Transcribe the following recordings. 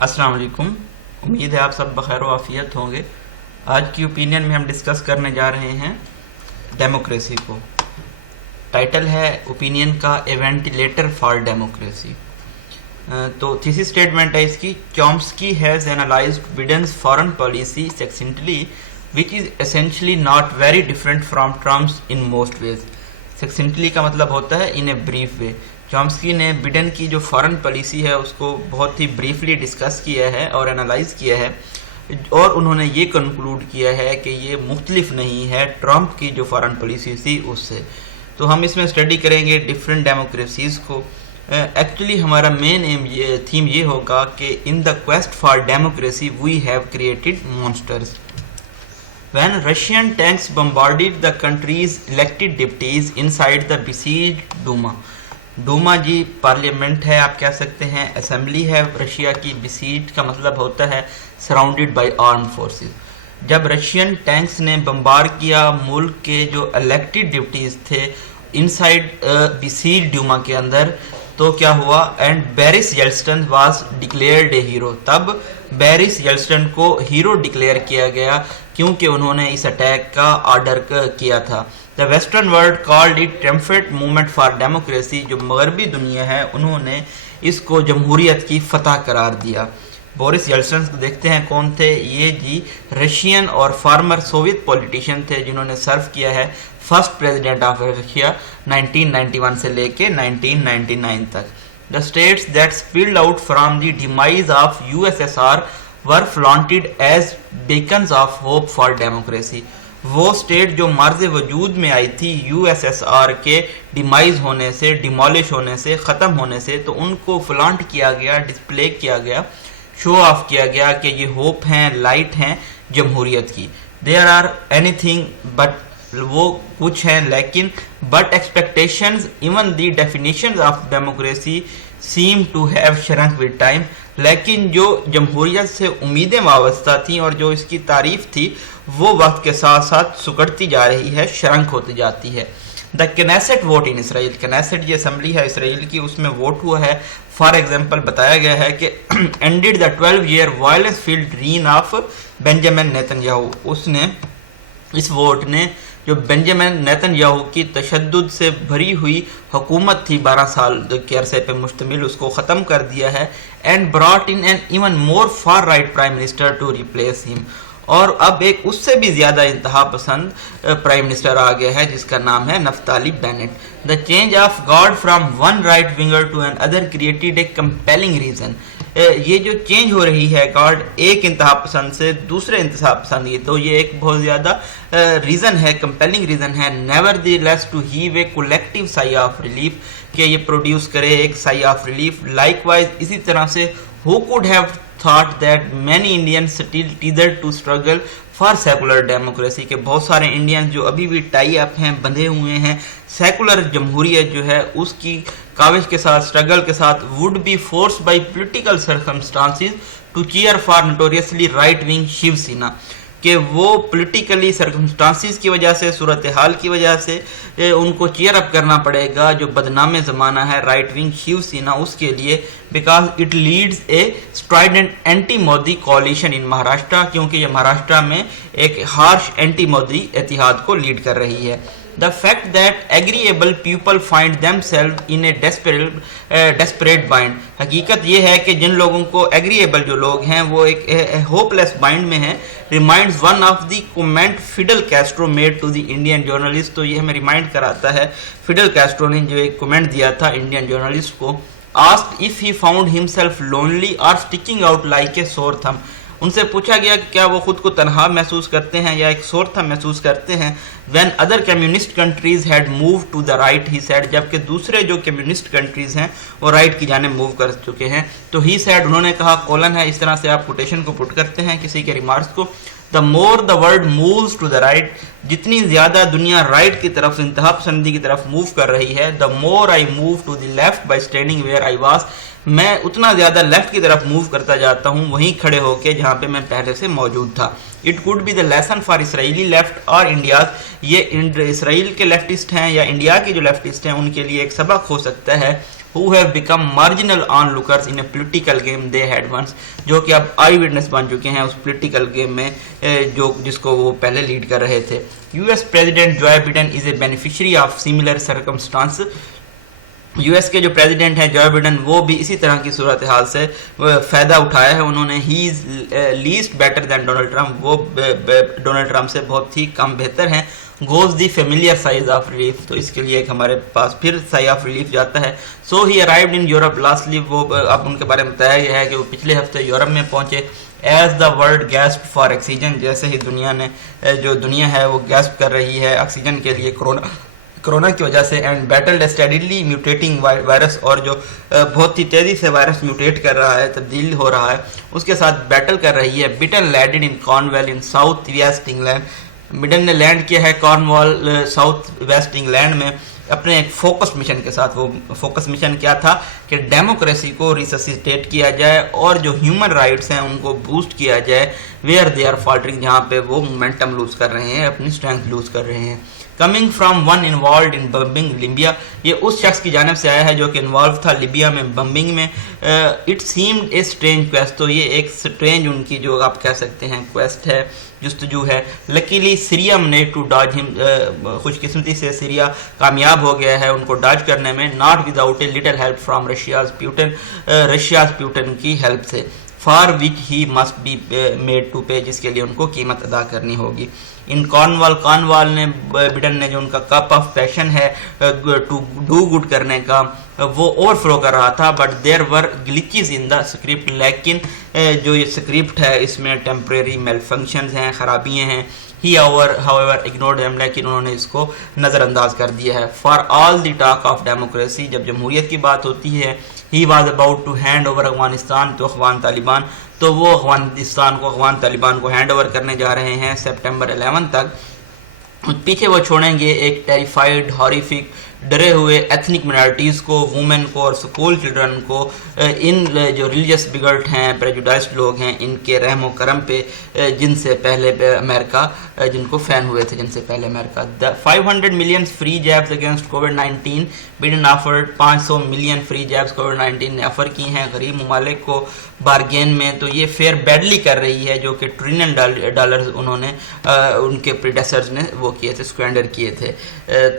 السلام علیکم. امید ہے آپ سب بخیر و عافیت ہوں گے. آج کی اوپینین میں ہم ڈسکس کرنے جا رہے ہیں ڈیموکریسی کو. ٹائٹل ہے اوپینین کا اے وینٹیلیٹر فار ڈیموکریسی. تو تھیسی اسٹیٹمنٹ ہے اس کی: Chomsky has analysed Biden's foreign policy succinctly which is essentially not very different from Trump's in most ways. سیکسنٹلی کا مطلب ہوتا ہے in a brief way. Chomsky نے بائیڈن کی جو فارن پالیسی ہے اس کو بہت ہی بریفلی ڈسکس کیا ہے اور انالائز کیا ہے، اور انہوں نے یہ کنکلوڈ کیا ہے کہ یہ مختلف نہیں ہے ٹرمپ کی جو فارن پالیسی تھی اس سے. تو ہم اس میں اسٹڈی کریں گے ڈفرینٹ ڈیموکریسیز کو. ایکچولی ہمارا مین تھیم یہ ہوگا کہ in the quest for democracy we have created monsters. When Russian tanks bombarded the country's elected deputies inside the besieged Duma. Duma جی پارلیمنٹ ہے، آپ کہہ سکتے ہیں اسمبلی ہے رشیا کی. بسیج کا مطلب ہوتا ہے سراؤنڈیڈ بائی آرمڈ فورسز. جب رشین ٹینکس نے بمبار کیا ملک کے جو الیکٹڈ ڈپٹیز تھے انسائڈ بسیج ڈوما کے اندر، تو کیا ہوا؟ And Boris Yeltsin was declared a hero. تب بیرس یلسٹن کو ہیرو ڈکلیئر کیا گیا کیونکہ انہوں نے اس اٹیک کا آرڈر کیا تھا. The western world called it triumphant movement for democracy. جو مغربی دنیا ہے انہوں نے اس کو جمہوریت کی فتح قرار دیا. بورس یلسن دیکھتے ہیں کون تھے. یہ جی رشین اور فارمر سوویت پولیٹیشین تھے جنہوں نے سرو کیا ہے فرسٹ پریزیڈنٹ آف رشیا 1991 سے لے کے 1999 تک. The states that spilled out from the demise of USSR were flaunted as beacons of hope for democracy. وہ اسٹیٹ جو مرز وجود میں آئی تھی یو ایس ایس آر کے ڈیمائز ہونے سے، ڈیمالش ہونے سے، ختم ہونے سے، تو ان کو فلانٹ کیا گیا، ڈسپلے کیا گیا، شو آف کیا گیا کہ یہ ہوپ ہیں، لائٹ ہیں جمہوریت کی. There are anything but وہ کچھ ہیں لیکن but expectations even the definitions of democracy seem to have shrunk with time. لیکن جو جمہوریت سے امیدیں وابستہ تھیں اور جو اس کی تعریف تھی وہ وقت کے ساتھ ساتھ سکڑتی جا رہی ہے، شرنک ہوتی جاتی ہے. دا کنیسٹ ووٹ ان اسرائیل. کنیسٹ یہ اسمبلی ہے اسرائیل کی، اس میں ووٹ ہوا ہے. فار ایگزامپل بتایا گیا ہے کہ ended the 12-year violence filled reign of Benjamin Netanyahu. اس نے اس ووٹ نے جو بنجامن نیتن یاہو کی تشدد سے بھری ہوئی حکومت تھی 12 سال کے عرصے پہ مشتمل، اس کو ختم کر دیا ہے. And brought in an even more far right prime minister to replace him. اور اب ایک اس سے بھی زیادہ انتہا پسند پرائم منسٹر آ گیا ہے جس کا نام ہے Naftali Bennett. The change of guard from one right winger to another created a compelling reason. یہ جو چینج ہو رہی ہے گارڈ ایک انتہا پسند سے دوسرے انتہا پسند کی، تو یہ ایک بہت زیادہ ریزن ہے، کمپیلنگ ریزن ہے. Nevertheless to have a collective sigh of relief, کہ یہ پروڈیوس کرے ایک sigh of relief. Likewise اسی طرح سے who could have thought that many Indians still tethered to struggle for secular democracy. کہ بہت سارے انڈینز جو ابھی بھی ٹائی اپ ہیں، بندھے ہوئے ہیں سیکولر جمہوریت جو ہے اس کی کاوش کے ساتھ، اسٹرگل کے ساتھ. would be forced by political circumstances to cheer for notoriously right wing Shiv Sena. کہ وہ پولیٹیکلی سرکمسٹانسز کی وجہ سے، صورتحال کی وجہ سے ان کو چیئر اپ کرنا پڑے گا جو بدنام زمانہ ہے رائٹ ونگ شیو سینا اس کے لیے. Because it leads a strident anti Modi coalition in Maharashtra, کیونکہ یہ مہاراشٹرا میں ایک ہارش اینٹی مودی اتحاد کو لیڈ کر رہی ہے. The fact that agreeable people find themselves in a desperate bind. حقیقت یہ ہے کہ جن لوگوں کو agreeable جو لوگ ہیں وہ ایک hopeless bind میں ہیں. Reminds one of the comment Fidel Castro made to the Indian journalist. تو یہ ہمیں ریمائنڈ کراتا ہے فیڈل کیسٹرو نے جو ایک کمنٹ دیا تھا انڈین جرنلسٹ کو. Asked if he found himself lonely or sticking out like a sore thumb. ان سے پوچھا گیا کہ کیا وہ خود کو تنہا محسوس کرتے ہیں یا ایک سور تھم محسوس کرتے ہیں. when other communist countries had moved to the right, he said. جبکہ دوسرے جو کمیونسٹ کنٹریز ہیں وہ رائٹ کی جانب موو کر چکے ہیں. تو he said انہوں نے کہا، کولن ہے، اس طرح سے آپ کوٹیشن کو پٹ کرتے ہیں کسی کے ریمارکس کو. the more the world moves to the right. جتنی زیادہ دنیا رائٹ کی طرف، انتہا پسندی کی طرف موو کر رہی ہے. the more I move to the left by standing where I was. میں اتنا زیادہ لیفٹ کی طرف موو کرتا جاتا ہوں وہیں کھڑے ہو کے جہاں پہ میں پہلے سے موجود تھا. It could be the lesson for Israeli left اور انڈیاز. یہ اسرائیل کے لیفٹسٹ ہیں یا انڈیا کے جو لیفٹسٹ ہیں ان کے لیے ایک سبق ہو سکتا ہے. who have become marginal onlookers in a political game they had once, جو کہ اب آئی وٹنس بن چکے ہیں اس پولیٹیکل گیم میں جس کو وہ پہلے لیڈ کر رہے تھے. US President Joe Biden is a beneficiary of similar circumstance. US کے جو پریزیڈنٹ ہیں جو بائیڈن وہ بھی اسی طرح کی صورتحال سے فائدہ اٹھایا ہے انہوں نے. He is least better than Donald Trump, وہ ڈونلڈ ٹرمپ سے بہت ہی کم بہتر ہیں. Goes the familiar sigh of relief, تو اس کے لیے ایک ہمارے پاس پھر سائز آف ریلیف جاتا ہے. سو ہی ارائیوڈ ان یورپ لاسٹلی, وہ اب ان کے بارے میں بتایا گیا ہے کہ وہ پچھلے ہفتے یورپ میں پہنچے. As the world gasps for oxygen, جیسے ہی دنیا نے جو دنیا ہے وہ گیسپ کر رہی ہے آکسیجن کے لیے کرونا کی وجہ سے. اینڈ بیٹل اسٹیڈیلی میوٹیٹنگ وائرس, اور جو بہت ہی تیزی سے وائرس میوٹیٹ کر رہا ہے, تبدیل ہو رہا ہے, اس کے ساتھ بیٹل کر رہی ہے. Biden landed in Cornwall in south west England. Biden نے لینڈ کیا ہے کارنوال ساؤتھ ویسٹ انگلینڈ میں اپنے ایک فوکس مشن کے ساتھ. وہ فوکس مشن کیا تھا کہ ڈیموکریسی کو ریسسیٹیٹ کیا جائے اور جو ہیومن رائٹس ہیں ان کو بوسٹ کیا جائے ویئر دے آر فالٹرنگ, جہاں پہ وہ مومنٹم لوز کر رہے ہیں, اپنی اسٹرینتھ لوز کر رہے ہیں. Coming from one involved in bombing Libya, یہ اس شخص کی جانب سے آیا ہے جو کہ انوالو تھا لیبیا میں بمبنگ میں. It seemed a strange quest, تو یہ ایک اسٹرینج ان کی جو آپ کہہ سکتے ہیں کویسٹ ہے, جستجو ہے. Luckily Syria manage to dodge him, خوش قسمتی سے سیریا کامیاب ہو گیا ہے ان کو ڈاج کرنے میں. Not without a little help from Russia's Putin کی ہیلپ سے. For which he must be made to pay, جس کے لیے ان کو قیمت ادا کرنی ہوگی. ان کارنوال نے بٹن نے جو ان کا کپ آف پیشن ہے ٹو ڈو گڈ کرنے کا وہ اوور فلو کر رہا تھا. But there were glitches in the script, لیکن جو یہ اسکرپٹ ہے اس میں ٹیمپریری میل فنکشنز ہیں, خرابیاں ہیں. ہی however ignored them, لیکن انہوں نے اس کو نظر انداز کر دیا ہے. For all the talk of democracy, جب جمہوریت کی بات ہوتی ہے, he was about to hand over Afghanistan to Afghan Taliban, تو وہ افغان طالبان کو ہینڈ اوور کرنے جا رہے ہیں سپٹمبر 11 تک. پیچھے وہ چھوڑیں گے ایک ٹیریفائڈ ہاریفک ڈرے ہوئے ایتھنک منارٹیز کو, وومن کو اور اسکول چلڈرن کو, ان جو ریلیجس بگڑٹ ہیں, پریجوڈائزڈ لوگ ہیں, ان کے رحم و کرم پہ جن سے پہلے امریکہ جن کو فین ہوئے تھے, جن سے پہلے امریکہ. 500 ملین فری جیبز اگینسٹ کووڈ-19, Biden offered 500 million free jabs کووڈ-19 نے آفر کی ہیں غریب ممالک کو بارگین میں. تو یہ فیئر بیڈلی کر رہی ہے جو کہ ٹریلین ڈالرز انہوں نے ان کے پریڈیسرز نے وہ کیے تھے, اسکوینڈر کیے تھے.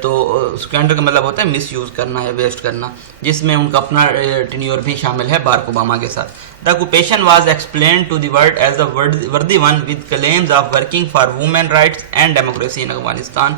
تو اسکوینڈر کا مطلب ہوتا ہے مس یوز کرنا یا ویسٹ کرنا, جس میں ان کا اپنا ٹینیور بھی شامل ہے باراک اوباما کے ساتھ. The occupation was explained to the world as a worthy one with claims of working for women rights and democracy in Afghanistan.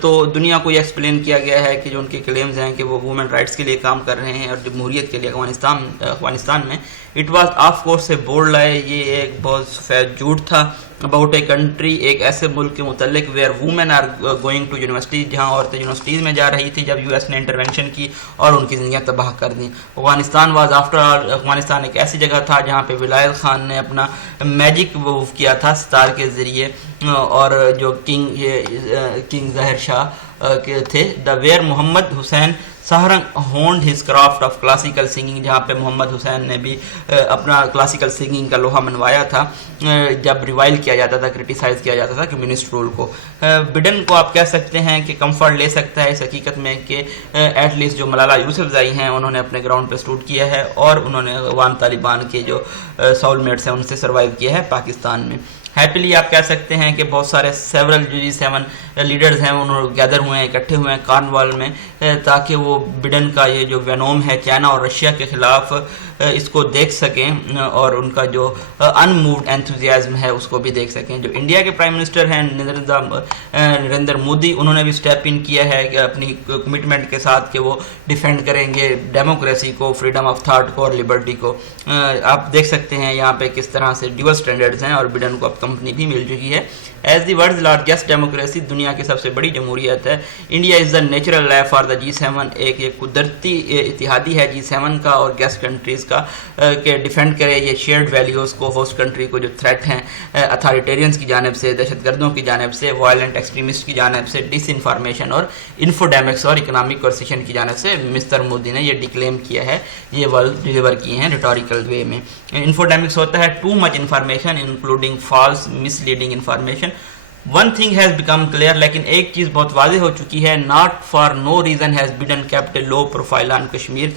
تو دنیا کو یہ ایکسپلین کیا گیا ہے کہ جو ان کے کلیمز ہیں کہ وہ وومن رائٹس کے لیے کام کر رہے ہیں اور جمہوریت کے لیے افغانستان میں. It was of course a bold لائی, یہ ایک بہت سفید جھوٹ تھا. اباؤٹ اے کنٹری, ایک ایسے ملک کے متعلق where women are going to university, جہاں عورتیں یونیورسٹیز میں جا رہی تھی جب US نے انٹروینشن کی اور ان کی زندگیاں تباہ کر دیں. افغانستان ایک ایسی جگہ تھا جہاں پہ ولایت خان نے اپنا میجک وہ کیا تھا ستار کے ذریعے, اور جو کنگ ظاہر شاہ کے تھے. The where Mohammad Hussain Sarahang honed his craft of classical singing, جہاں پہ محمد حسین نے بھی اپنا کلاسیکل سنگنگ کا لوہا منوایا تھا جب ریوائل کیا جاتا تھا, کرٹیسائز کیا جاتا تھا کمیونسٹ رول کو. بائیڈن کو آپ کہہ سکتے ہیں کہ کمفرٹ لے سکتا ہے اس حقیقت میں کہ ایٹ لیسٹ جو ملالہ یوسفزائی ہیں انہوں نے اپنے گراؤنڈ پہ اسٹوڈ کیا ہے اور انہوں نے افغان طالبان کے جو سول میٹس ہیں ان سے سروائیو کیا ہے پاکستان میں. ہیپیلی آپ کہہ سکتے ہیں کہ بہت سارے سیورل جو G7 لیڈرز ہیں انہوں گیدر ہوئے ہیں, اکٹھے ہوئے ہیں کارنوال میں, تاکہ وہ بائیڈن کا یہ جو وینوم ہے چائنا اور رشیا کے خلاف اس کو دیکھ سکیں اور ان کا جو ان مووڈ انتھوزیازم ہے اس کو بھی دیکھ سکیں. جو انڈیا کے پرائم منسٹر ہیں نریندر مودی, انہوں نے بھی اسٹیپ ان کیا ہے کہ اپنی کمٹمنٹ کے ساتھ کہ وہ ڈیفینڈ کریں گے ڈیموکریسی کو, فریڈم آف تھاٹ کو اور لبرٹی کو. آپ دیکھ سکتے ہیں یہاں پہ کس طرح سے ڈیول سٹینڈرڈز ہیں اور بائیڈن کو اب کمپنی بھی مل چکی ہے. As the world's largest democracy, دنیا کی سب سے بڑی جمہوریت ہے, India is the natural life for the G7, ایک قدرتی اتحادی ہے G7 کا اور گیسٹ کنٹریز کا کہ ڈیفینڈ کرے یہ شیئرڈ ویلیوز کو, ہوسٹ کنٹری کو جو تھریٹ ہیں اتھارٹیرینز کی جانب سے, دہشت گردوں کی جانب سے, وائلنٹ ایکسٹریمسٹ کی جانب سے, ڈس انفارمیشن اور انفوڈیمکس اور اکنامک کورسیشن کی جانب سے. مسٹر مودی نے یہ ڈکلیم کیا ہے, یہ ورڈ ڈیلیور کیے ہیں ریٹوریکل وے میں. انفوڈیمکس ہوتا ہے too much information including false misleading information, one thing has become clear, لیکن ایک چیز بہت واضح ہو چکی ہے، not for no reason has Biden kept a low profile on Kashmir.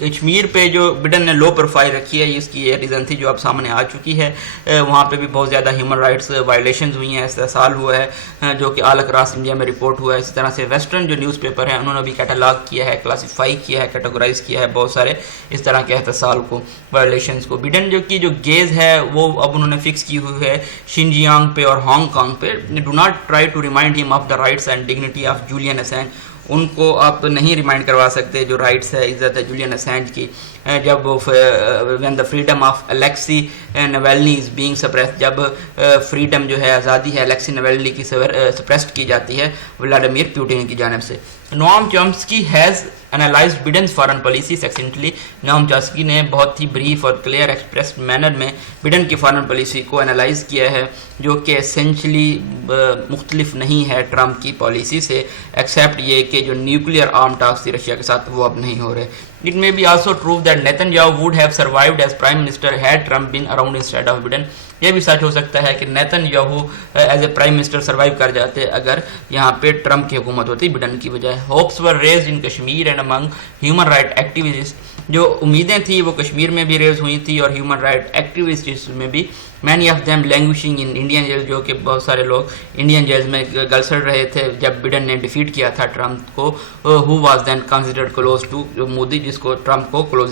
Kashmir پہ جو بڈن نے لو پروفائل رکھی ہے، اس کی یہ ریزن تھی جو اب سامنے آ چکی ہے. وہاں پہ بھی بہت زیادہ ہیومن رائٹس وائلیشنز ہوئی ہیں، استحصال ہوا ہے جو کہ آل اکراس انڈیا میں رپورٹ ہوا ہے. اسی طرح سے ویسٹرن جو نیوز پیپر ہیں انہوں نے بھی کیٹالاگ کیا ہے، کلاسیفائی کیا ہے، کیٹاگرائز کیا ہے بہت سارے اس طرح کے استحصال کو، وائلیشنز کو. بڈن جو گیز ہے وہ اب انہوں نے فکس کی ہوئی ہے شنجیانگ پہ اور ہانگ کانگ پہ. Do not try to remind ہم of the rights and dignity of Julian Assange. ان کو آپ نہیں ریمائنڈ کروا سکتے جو رائٹس ہے، عزت ہے جولین اسینج کی. جب when the freedom of Alexei Navalny is being suppressed, جب فریڈم جو ہے، آزادی ہے الیکسی نویلنی کی سپریسڈ کی جاتی ہے ولادیمیر پوٹن کی جانب سے. Noam Chomsky has analysed Biden's foreign policy succinctly. Noam Chomsky نے بہت ہی بریف اور کلیئر ایکسپریسڈ مینر میں بڈن کی فارن پالیسی کو انالائز کیا ہے، جو کہ اسینشلی مختلف نہیں ہے ٹرمپ کی پالیسی سے، ایکسیپٹ یہ کہ جو نیوکلیئر آرم ٹاکس تھی رشیا کے ساتھ وہ اب نہیں ہو رہے. It may be also true that Netanyahu would have survived as prime minister had Trump been around instead of Biden. یہ بھی سچ ہو سکتا ہے کہ Nitin Yahoo as a prime minister survive کر جاتے اگر یہاں پہ ٹرمپ کی حکومت ہوتی بڈن کی بجائے. Hopes were raised in Kashmir and Umang human right activist. جو امیدیں تھیں وہ کشمیر میں بھی ریز ہوئی تھی اور ہیومن رائٹ ایکٹیوسٹ میں بھی. Many of them languishing in Indian jail, جو کہ بہت سارے لوگ انڈین جیلز میں گلسڑ رہے تھے جب بڈن نے ڈیفیٹ کیا تھا ٹرمپ کو. Who was then considered close to Modi, جس کو ٹرمپ کو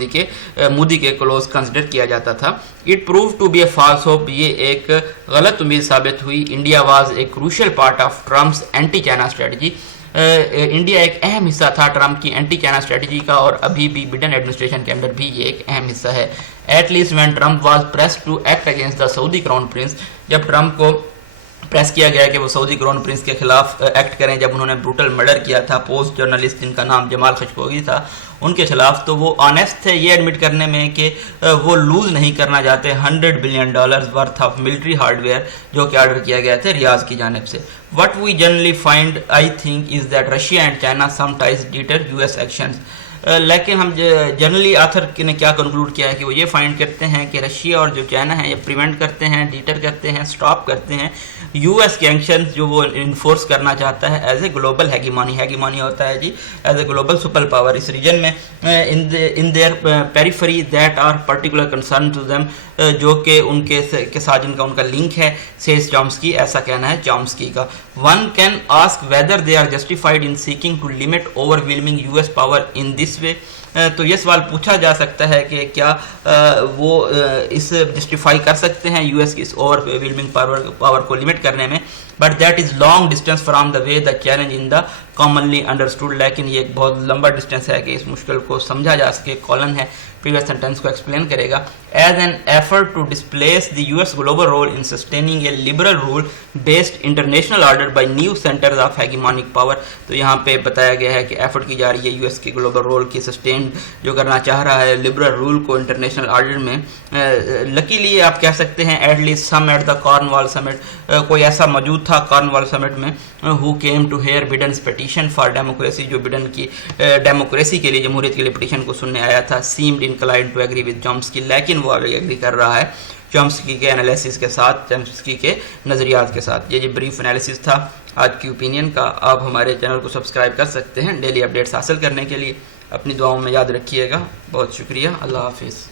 مودی کے کلوز کنسیڈر کیا جاتا تھا. It prove to be a false hope. یہ ایک غلط امید ثابت ہوئی. India was a crucial part of Trump's anti China strategy. India ایک اہم حصہ تھا ٹرمپ کی اینٹی چائنا اسٹریٹجی کا، اور ابھی بھی بڈن ایڈمنسٹریشن کے اندر بھی یہ ایک اہم حصہ ہے. At least when Trump was press to act against the Saudi crown prince. جب ٹرمپ کو پریس کیا گیا کہ وہ سعودی کراؤن پرنس کے خلاف ایکٹ کریں، جب انہوں نے بروٹل مرڈر کیا تھا پوسٹ جرنلسٹ جن کا نام جمال خشوگی تھا ان کے خلاف، تو وہ آنیسٹ تھے یہ ایڈمٹ کرنے میں کہ وہ لوز نہیں کرنا چاہتے $100 billion worth of military hard where جو کہ آرڈر کیا گیا تھا ریاض کی جانب سے. What we generally find I think is that Russia and China sometimes deter US actions. لیکن ہم جنرلی آتھر نے کیا کنکلوڈ کیا ہے کہ وہ یہ فائنڈ کرتے ہیں کہ رشیا اور جو چائنا ہے یہ پریونٹ کرتے ہیں، ڈیٹر کرتے ہیں، سٹاپ کرتے ہیں US کے ایکشنز جو وہ انفورس کرنا چاہتا ہے ایز اے گلوبل ہیگیمانی ہوتا ہے جی، as a global superpower اس ریجن میں in their periphery that are particular concern to them, جو کہ ان کے ساتھ جن کا ان کا لنک ہے. سیز چومسکی، ایسا کہنا ہے چومسکی کا. One can ask whether they are justified in seeking to limit overwhelming US power in this way. تو یہ سوال پوچھا جا سکتا ہے کہ کیا وہ اس جسٹیفائی کر سکتے ہیں US کی اس اوور ویلمنگ پاور کو لمٹ کرنے میں. But that is long distance from the way the challenge in the commonly understood. لیکن یہ ایک بہت لمبا ڈسٹینس ہے کہ اس مشکل کو سمجھا جا سکے. کالن ہے پریویس سینٹینس کو ایکسپلین کرے گا. As an effort to displace the US global role in sustaining a liberal rule based international order by new centres of hegemonic power. تو یہاں پہ بتایا گیا ہے کہ ایفرٹ کی جا رہی ہے US کے گلوبل رول کی سسٹین جو کرنا چاہ رہا ہے لبرل رول کو انٹرنیشنل آرڈر میں. لکیلی آپ کہہ سکتے ہیں at least some at the Cornwall summit, کوئی ایسا موجود تھا کارنوال سمٹ میں who came to hear Biden's petition for democracy، جو بڈن کی ڈیموکریسی کے لیے، جمہوریت کے لیے پٹیشن کو سننے آیا تھا. seemed inclined to agree with Chomsky، لیکن وہ ایگری کر رہا ہے چومسکی کے انالیسس کے ساتھ، چومسکی کے نظریات کے ساتھ. یہ بریف انالیسس تھا آج کی اوپینین کا. آپ ہمارے چینل کو سبسکرائب کر سکتے ہیں ڈیلی اپڈیٹس حاصل کرنے کے لیے. اپنی دعاؤں میں یاد رکھیے گا. بہت شکریہ. اللہ حافظ.